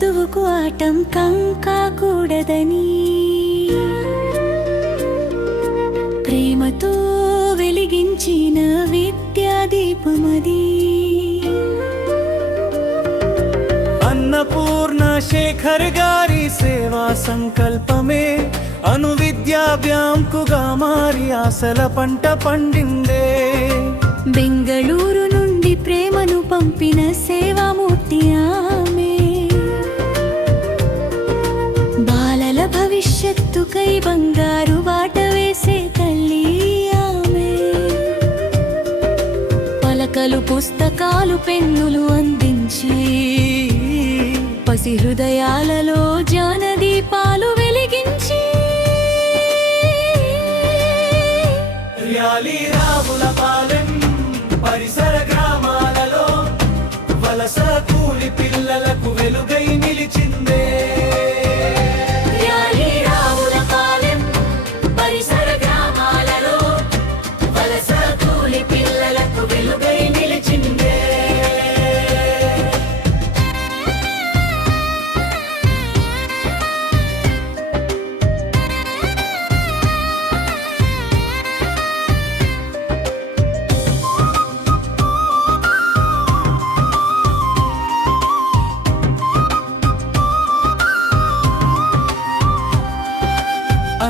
చదువుకు ఆటంకం కాకూడదని ప్రేమతో వెలిగించిన విద్యాదీపమది. అన్నపూర్ణ శేఖర్ గారి సేవా సంకల్పమే అనువిద్యా బ్యాంకుగా మారి ఆశల పంట పండిందే. బెంగళూరు నుండి ప్రేమను పంపిన సేవామూర్తి ఆమె. బాలల భవిష్యత్తుకై బంగారు బాట వేసే తల్లి ఆమె. పలకలు పుస్తకాలు పెన్నులు అందించి పసి హృదయాలలో జ్ఞానదీపాలు వెలిగించి రావులపాలెం పరిసర గ్రామాలలో వలస కూలి పిల్లలకు వెలుగై నిలిచిందే. రావులపాలెం పరిసర గ్రామాలలో వలస కూలి పిల్లలకు వెలుగై నిలిచిందే.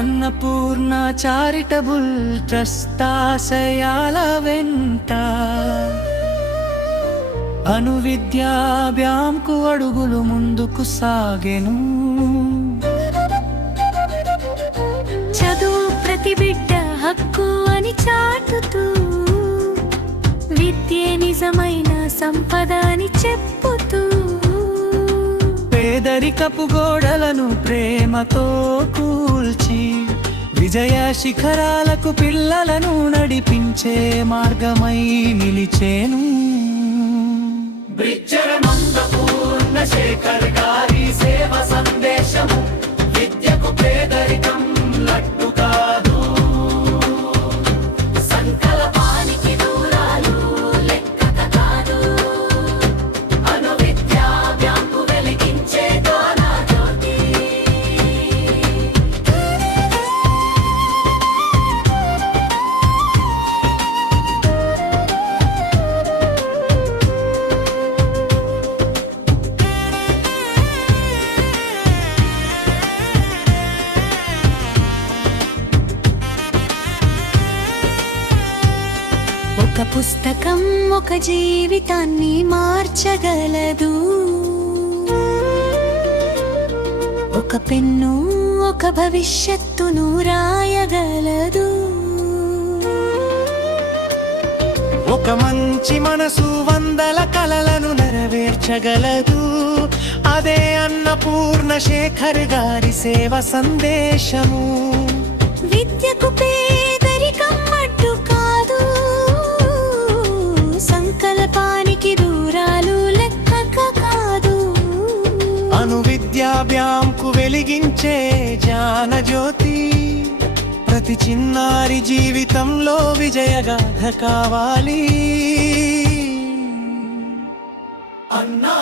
అన్నపూర్ణ చారిటబుల్ ట్రస్ట్ ఆశయాల వెంట అనువిద్యా బ్యాంకు అడుగులు ముందుకు సాగెను. చదువు ప్రతి బిడ్డ హక్కు అని చాటుతూ విద్యే నిజమైన సంపద అని చెప్పుతూ పేదరికపు గోడలను ప్రేమతో కూల్చి విజయ శిఖరాలకు పిల్లలను నడిపించే మార్గమై నిలిచేను. అన్నపూర్ణ శేఖర్ గారి సేవ సందేశము విద్యకు పేదరికం లట్టు కాదు. సంకల్పానికి దూరాలు లెక్క కాదు. అనువిద్యా బ్యాంకు వెలిగించే జ్ఞానజ్యోతి. ఒక పుస్తకం ఒక జీవితాన్ని మార్చగలదు. ఒక పెన్ను ఒక భవిష్యత్తును రాయగలదు. ఒక మంచి మనసు వందల కలలను నెరవేర్చగలదు. అదే అన్నపూర్ణ శేఖర్ గారి సేవ సందేశము. విద్యకు పేదరికం అడ్డు కాదు. సంకల్పానికి దూరాలు లెక్క కాదు. అనువిద్యా బ్యాంకు వెలిగించే జ్ఞానజ్యోతి ప్రతి చిన్నారి జీవితంలో విజయగాథ కావాలి. అన్నా